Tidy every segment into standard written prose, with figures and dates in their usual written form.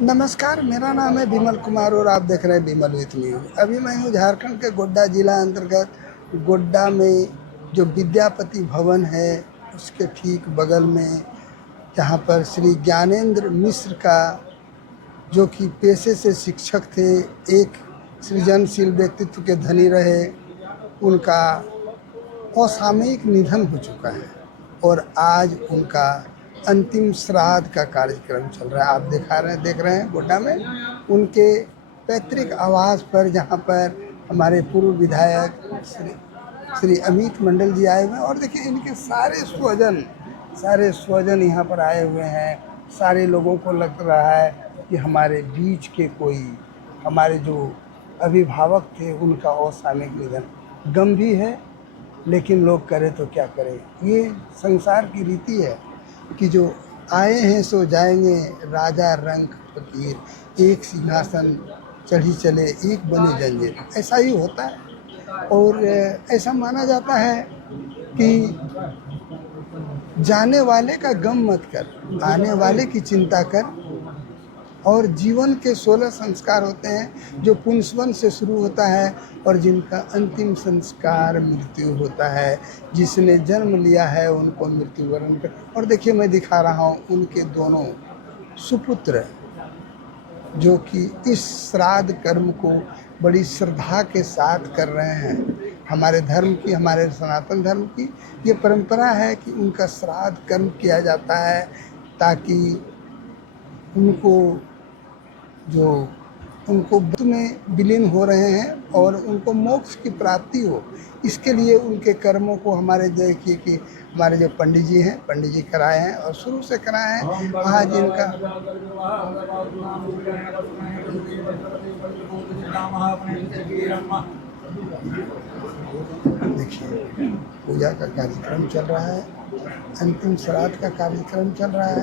नमस्कार, मेरा नाम है विमल कुमार और आप देख रहे हैं विमल विथ न्यूज। अभी मैं हूँ झारखंड के गोड्डा जिला अंतर्गत गोड्डा में जो विद्यापति भवन है उसके ठीक बगल में, जहाँ पर श्री ज्ञानेंद्र मिश्र का, जो कि पेशे से शिक्षक थे, एक सृजनशील व्यक्तित्व के धनी रहे, उनका असामयिक निधन हो चुका है और आज उनका अंतिम श्राद्ध का कार्यक्रम चल रहा है। आप देख रहे हैं गोड्डा में उनके पैतृक आवास पर, जहां पर हमारे पूर्व विधायक श्री अमित मंडल जी आए हुए हैं। और देखिए, इनके सारे स्वजन यहाँ पर आए हुए हैं। सारे लोगों को लग रहा है कि हमारे बीच के कोई, हमारे जो अभिभावक थे, उनका असामयिक निधन। गम भी है, लेकिन लोग करें तो क्या करें। ये संसार की रीति है कि जो आए हैं सो जाएंगे, राजा रंक फकीर, एक सिंहासन चढ़ी चले एक बने जंजीर। ऐसा ही होता है। और ऐसा माना जाता है कि जाने वाले का गम मत कर, आने वाले की चिंता कर। और जीवन के 16 संस्कार होते हैं जो पुंसवन से शुरू होता है और जिनका अंतिम संस्कार मृत्यु होता है। जिसने जन्म लिया है उनको मृत्यु वरण कर। और देखिए, मैं दिखा रहा हूँ उनके दोनों सुपुत्र, जो कि इस श्राद्ध कर्म को बड़ी श्रद्धा के साथ कर रहे हैं। हमारे धर्म की, हमारे सनातन धर्म की ये परंपरा है कि उनका श्राद्ध कर्म किया जाता है ताकि उनको बुद्ध में विलीन हो रहे हैं और उनको मोक्ष की प्राप्ति हो। इसके लिए उनके कर्मों को हमारे, देखिए कि हमारे जो पंडित जी हैं, पंडित जी कराए हैं और शुरू से कराए हैं। आज इनका देखिए, पूजा का कार्यक्रम चल रहा है, अंतिम श्राद्ध का कार्यक्रम चल रहा है।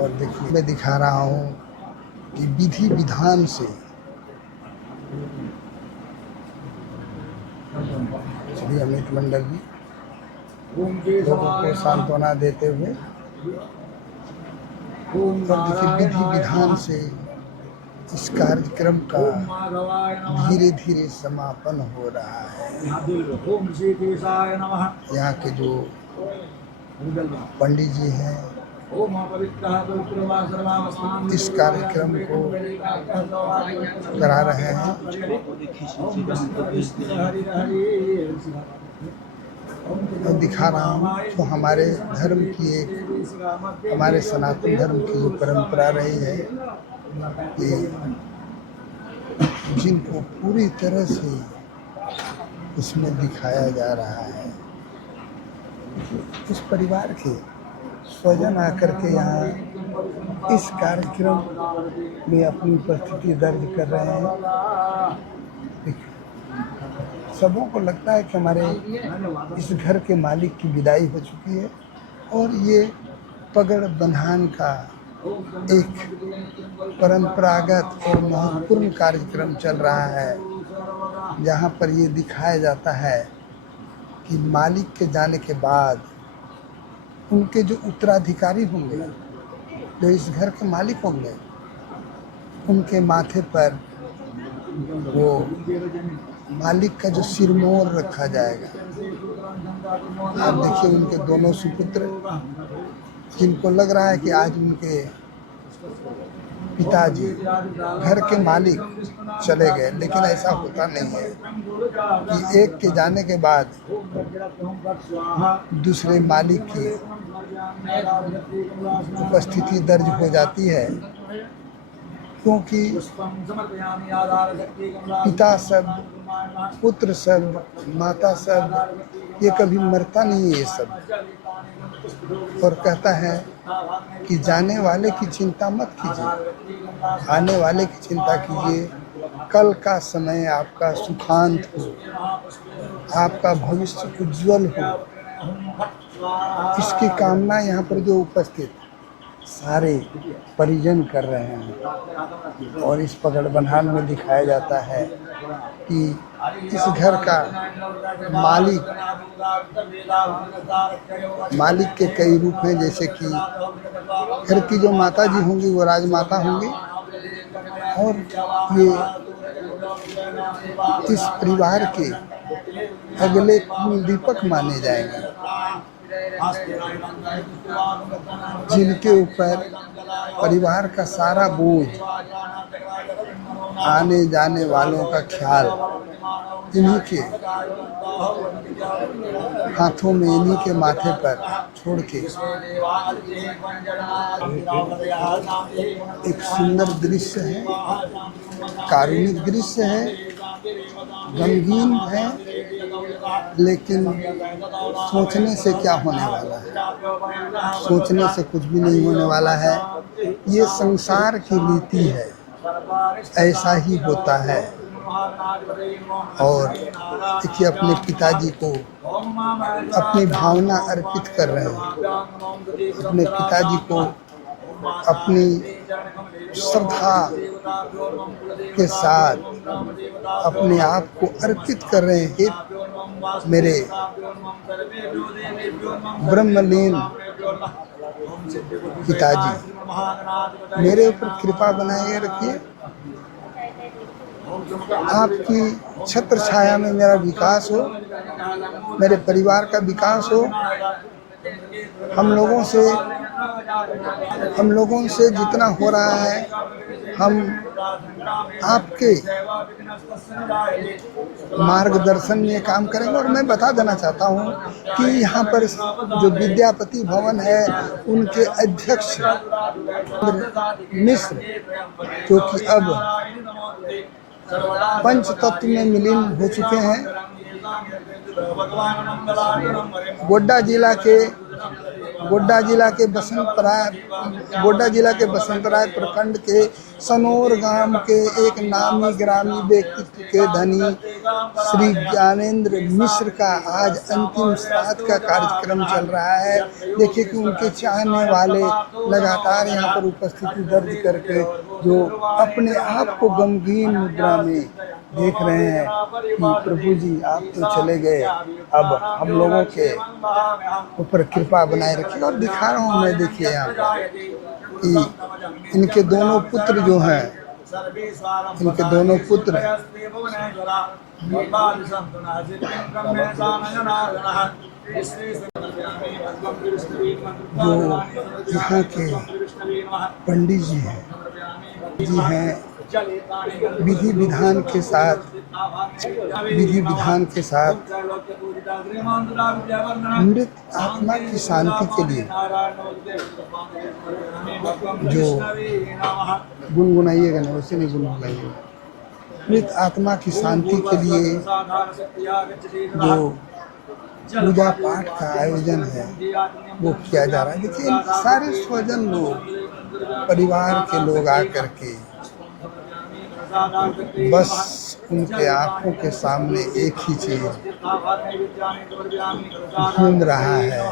और देखिए, मैं दिखा रहा हूँ कि विधि विधान से श्री अमित मंडल जी लोगों को सांत्वना देते हुए, देखिए विधि विधान से इस कार्यक्रम का धीरे धीरे समापन हो रहा है। यहाँ के जो पंडित जी हैं इस कार्यक्रम को करा रहे हैं। मैं दिखा रहा हूँ तो हमारे धर्म की एक, हमारे सनातन धर्म की जो परंपरा रही है कि जिनको पूरी तरह से इसमें दिखाया जा रहा है, इस परिवार के स्वजन आकर के यहाँ इस कार्यक्रम में अपनी उपस्थिति दर्ज कर रहे हैं। सबों को लगता है कि हमारे इस घर के मालिक की विदाई हो चुकी है और ये पगड़ बंधान का एक परंपरागत और महत्वपूर्ण कार्यक्रम चल रहा है, जहाँ पर ये दिखाया जाता है कि मालिक के जाने के बाद उनके जो उत्तराधिकारी होंगे, जो इस घर के मालिक होंगे, उनके माथे पर वो मालिक का जो सिरमौर रखा जाएगा। आप देखिए, उनके दोनों सुपुत्र, जिनको लग रहा है कि आज उनके पिताजी, घर के मालिक चले गए, लेकिन ऐसा होता नहीं है कि एक के जाने के बाद दूसरे मालिक की उपस्थिति दर्ज हो जाती है, क्योंकि पिता सब, पुत्र सब, माता सब, ये कभी मरता नहीं है ये सब। और कहता है कि जाने वाले की चिंता मत कीजिए, आने वाले की चिंता कीजिए। कल का समय आपका सुखांत हो, आपका भविष्य उज्जवल हो, इसकी कामना यहाँ पर जो उपस्थित सारे परिजन कर रहे हैं। और इस पगड़ बंधान में दिखाया जाता है कि इस घर का मालिक मालिक के कई रूप हैं, जैसे कि घर की जो माता जी होंगी वो राजमाता होंगी, और ये इस परिवार के अगले दीपक माने जाएंगे, जिनके ऊपर परिवार का सारा बोझ, आने जाने वालों का ख्याल इन्हीं के हाथों में, इन्हीं के माथे पर छोड़ के एक सुंदर दृश्य है, कारुणिक दृश्य है, गमगीन है, लेकिन सोचने से क्या होने वाला है, सोचने से कुछ भी नहीं होने वाला है। ये संसार की रीति है, ऐसा ही होता है। और देखिए, अपने पिताजी को अपनी भावना अर्पित कर रहे हैं, अपने पिताजी को अपनी श्रद्धा के साथ अपने आप को अर्पित कर रहे हैं। हे मेरे ब्रह्मलीन पिताजी, मेरे ऊपर कृपा बनाए रखिए, आपकी छत्र छाया में मेरा विकास हो, मेरे परिवार का विकास हो। हम लोगों से जितना हो रहा है, हम आपके मार्गदर्शन में काम करेंगे। और मैं बता देना चाहता हूँ कि यहाँ पर जो विद्यापति भवन है, उनके अध्यक्ष मिश्र, जो कि अब पंच तत्व में विलीन हो चुके हैं, गोड्डा जिला के बसंतराय प्रखंड के सनोर गांव के एक नामी ग्रामी व्यक्तित्व के धनी श्री ज्ञानेंद्र मिश्र का आज अंतिम श्राद्ध का कार्यक्रम चल रहा है। देखिए कि उनके चाहने वाले लगातार यहाँ पर उपस्थिति दर्ज करके जो अपने आप को गमगीन मुद्रा में देख रहे हैं कि प्रभु जी आप तो चले गए, अब हम लोगों के ऊपर कृपा बनाए रखिए। और दिखा रहा हूँ मैं, देखिए यहाँ पर कि इनके दोनों पुत्र जो हैं, इनके दोनों पुत्र जो यहाँ के पंडित जी हैं, विधि विधान के साथ मृत आत्मा की शांति के लिए जो गुनगुनाइएगा ना, वैसे नहीं गुनगुनाइएगा, मृत आत्मा की शांति के लिए जो पूजा पाठ का आयोजन है वो किया जा रहा है। देखिए, सारे स्वजन लोग, परिवार के लोग आकर के बस उनके आंखों के सामने एक ही चीज घूम रहा है,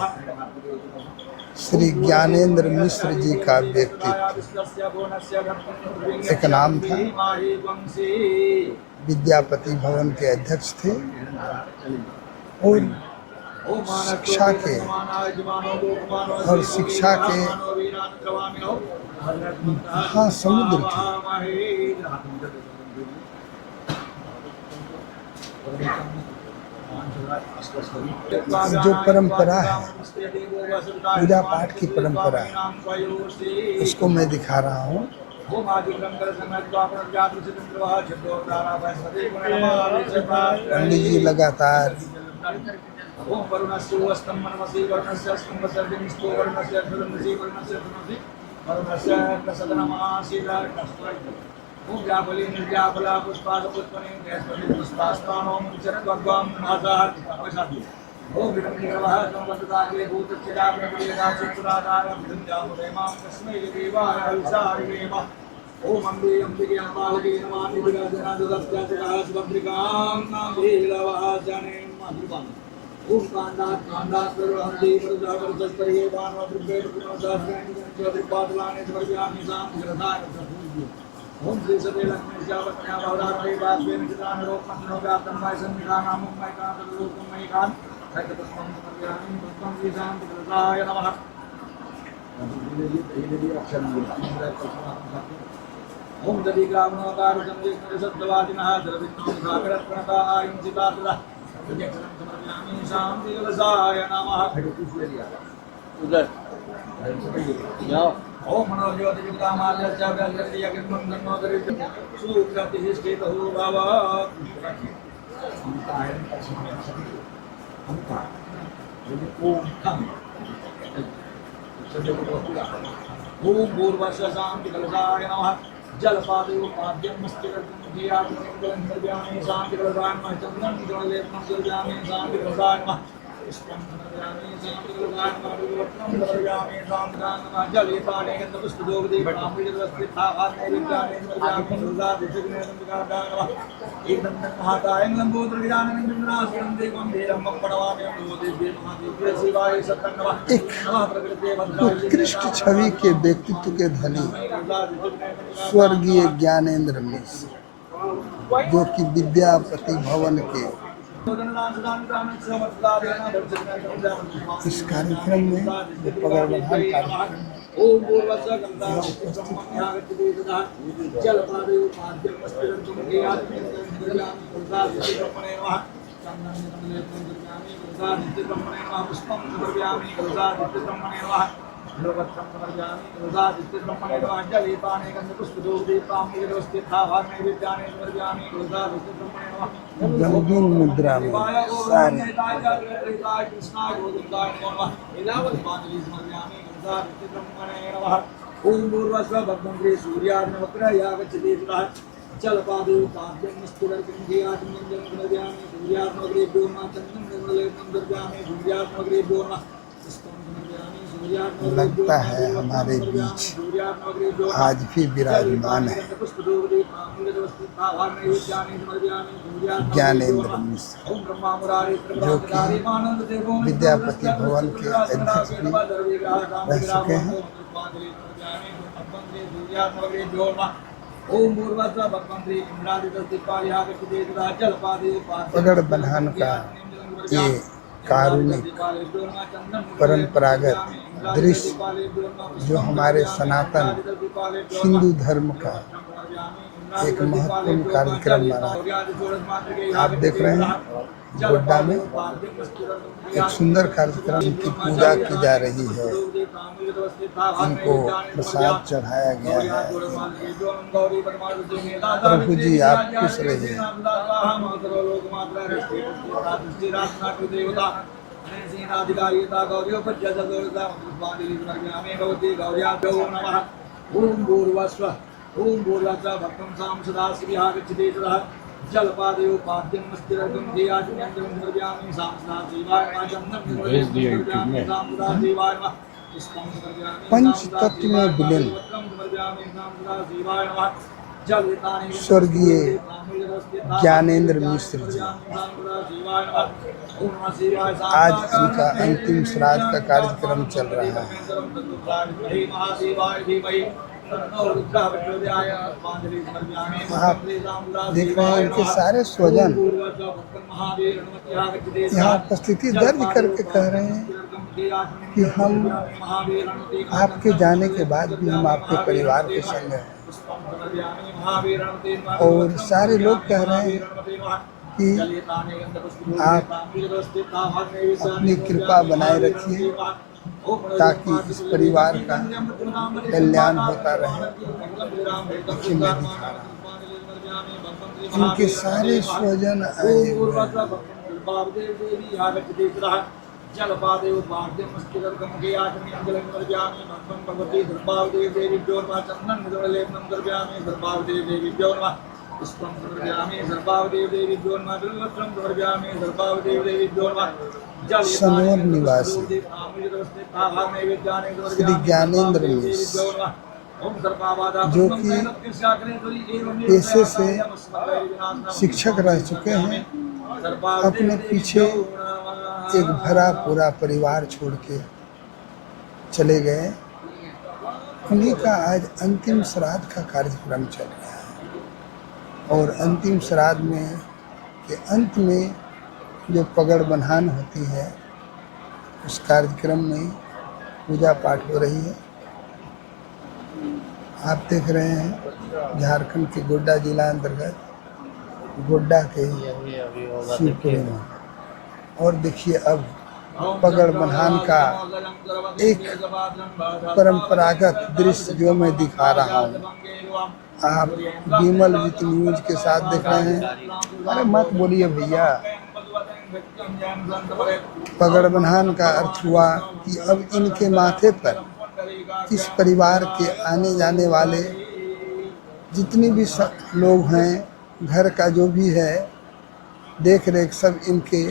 श्री ज्ञानेंद्र मिश्र जी का व्यक्तित्व। एक नाम था, विद्यापति भवन के अध्यक्ष थे और शिक्षा के समुद्र थे। जो परंपरा है, पूजा पाठ की परंपरा, उसको मैं दिखा रहा हूँ। पंडित जी लगातार ओम अम्बे अम्बिके अम्बालके नमः निविदनादस्त्याचकाशभद्रिकां नामधीलवाचने मधुबं ओम कांडात् परहंदे परदावरदस्तरिये वानवद्रुपेण पुनर्दास्यानि ज्योतिर्पादलानि समर्पयामि सामग्रदाय ओम श्री सते लक्ष्मी श्यावत्या भवरात्रे वास्वेन चित्रान रोपमनो व्याप्तं वै संविधानामुं मैकान्तलोकं मैकान् रक्तपुष्पं समर्पयामि पुष्पं श्रीशान्तिप्रदाय नमः ओम दधि ग्रामणोकार संदेशवादिनः जलविष्णुसागरप्रणता आयुंसितात्रा प्रत्यक्षं समर्पयामि शान्तिकलशाय नमः उधर जाओ ओम मनोज्योतिर्विदामाल्यस्य व्याजर्यगिर्मं धन्वोदरित् सुकृतिष्ठितो भव ओम पूर्वस्य शान्तिकलशाय नमः जलपादोपाद्यं मस्तिष्कं शान्तिकलशाय नमः चन्द्रं जललेपनं समर्पयामि शान्तिकलशाय नमः पुष्पं समर्पयामि शान्तिकलशाय नमः विवस्त्रं समर्पयामि शान्तिकलशाय नमः जलेपाने गन्धपुष्पदोपदे ब्राह्मणस्थिताहारनैवेद्यानि समर्पयामि दुर्गादिशग्नेन्द्रकाय नमः एकदन्तं महाकायं लम्बोदरविदानं बिम्बनास्तं देवं धीरं मप्पणवामि नमोदेव्ये महादेव्ये शिवाय सत्तं नमः नमः प्रकृते भद्राय उत्कृष्ट छवि के व्यक्तित्व के धनी स्वर्गीय ज्ञानेंद्र मिश्र, जो कि विद्यापति भवन के इस कार्यक्रम में पगड़बंधान कार्यक्रम ओम गंभीर मुद्रा में सारे ओम पूर्वस्व भगवंते सूर्याग्निवक्र यागच्छति ततः जलपादो पाद्यं स्थिरर्गंधियात्मन्यं समर्पयामि सूर्याग्निवक्रेभ्यो नमः चन्द्रं निर्मलेनं समर्पयामि सूर्याग्निवक्रेभ्यो नमः पुष्पं समर्पयामि सूर्याग्निवक्रेभ्यो लगता है हमारे बीच आज भी विराजमान है ज्ञानेंद्र मिश्र, जो कि विद्यापति भवन के अध्यक्ष भी रह चुके हैं। पगड़बंधान का ये कारुणिक परंपरागत दृश्य जो हमारे सनातन हिंदू धर्म का एक महत्वपूर्ण कार्यक्रम माना। आप देख रहे हैं गोड्डा में एक सुंदर कार्यक्रम की पूजा की जा रही है, इनको प्रसाद चढ़ाया गया है। प्रभु जी आप खुश रहिए। ओम भूर्वाचा भक्तं सां सदा श्रीयागच्छति ततः जलपादयो पाद्यं स्थिरर्गंधियात्मन्यं समर्पयामि सां सदा शिवाय नमः चन्द्रं समर्पयामि सां सदा शिवाय नमः पुष्पं समर्पयामि पंच तत्व में विलीन स्वर्गीय ज्ञानेंद्र मिश्र जी, आज इनका अंतिम श्राद्ध का कार्यक्रम चल रहा है। आप देख रहे हैं कि सारे स्वजन यहाँ उपस्थिति दर्ज करके कह रहे हैं कि हम आपके जाने के बाद भी हम आपके परिवार के संग हैं, और सारे लोग कह रहे हैं कि आप अपनी कृपा बनाए रखिए ताकि इस परिवार का कल्याण होता रहे। इनके सारे स्वजन आए हुए हैं। जलपादेव पाद्यं स्थिरर्गंधियात्मन्यं समर्पयामि भक्तं भगवती सर्वावदेवदेवीभ्यो नमः चन्दनं निर्मलेनं समर्पयामि सर्वावदेवदेवीभ्यो नमः पुष्पं समर्पयामि सर्वावदेवदेवीभ्यो नमः बिल्वपत्रं समर्पयामि सर्वावदेवदेवीभ्यो नमः सनोर निवासी श्री ज्ञानेंद्र मिश्र, जो कि पेशे से शिक्षक रह चुके हैं, अपने पीछे एक भरा पूरा परिवार छोड़ के चले गए। उन्हीं का आज अंतिम श्राद्ध का कार्यक्रम चल रहा है, और अंतिम श्राद्ध में के अंत में जो पगड़ बन्हान होती है उस कार्यक्रम में पूजा पाठ हो रही है। आप देख रहे हैं झारखंड के गोड्डा जिला अंतर्गत गोड्डा के शिवपुरी में। और देखिए अब पगड़ बन्हान का एक परंपरागत दृश्य जो मैं दिखा रहा हूँ, आप विमल विथ न्यूज के साथ देख रहे हैं। अरे मत बोलिए भैया। पगड़ बन्हान का अर्थ हुआ कि अब इनके माथे पर इस परिवार के आने जाने वाले जितने भी लोग हैं, घर का जो भी है देख रेख सब इनके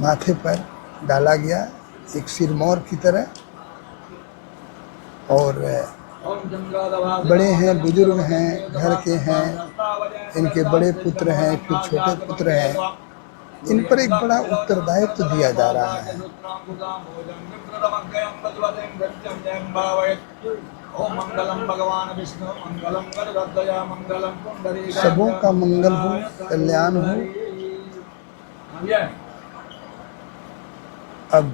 माथे पर डाला गया, एक सिरमौर की तरह। और बड़े हैं, बुजुर्ग हैं, घर के हैं, इनके बड़े पुत्र हैं, फिर छोटे पुत्र हैं, इन पर एक बड़ा उत्तरदायित्व दिया जा रहा है। सबों का मंगल हो, कल्याण हो। अब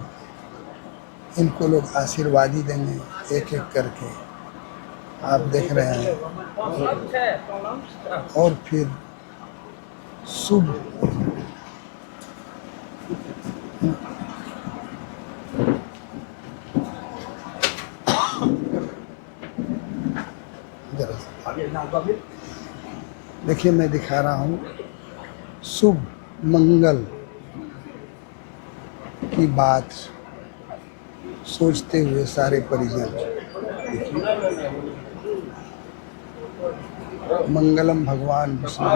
इनको लोग आशीर्वाद ही देंगे एक एक करके, आप देख रहे हैं। और फिर शुभ देखिए मैं दिखा रहा हूँ शुभ मंगल की बात सोचते हुए सारे परिजन। मंगलम भगवान विष्णु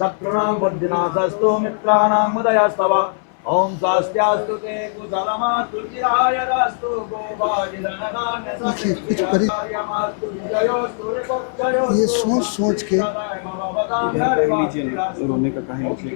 शत्रुणां बुद्धिनाशस्तु मित्राणां मुदयस्तव। ओम स्वास्त्यास्तु ते कुशलमास्तु चिरायदास्तु देखिए कुछ ये सोच सोच के रोने का कहानी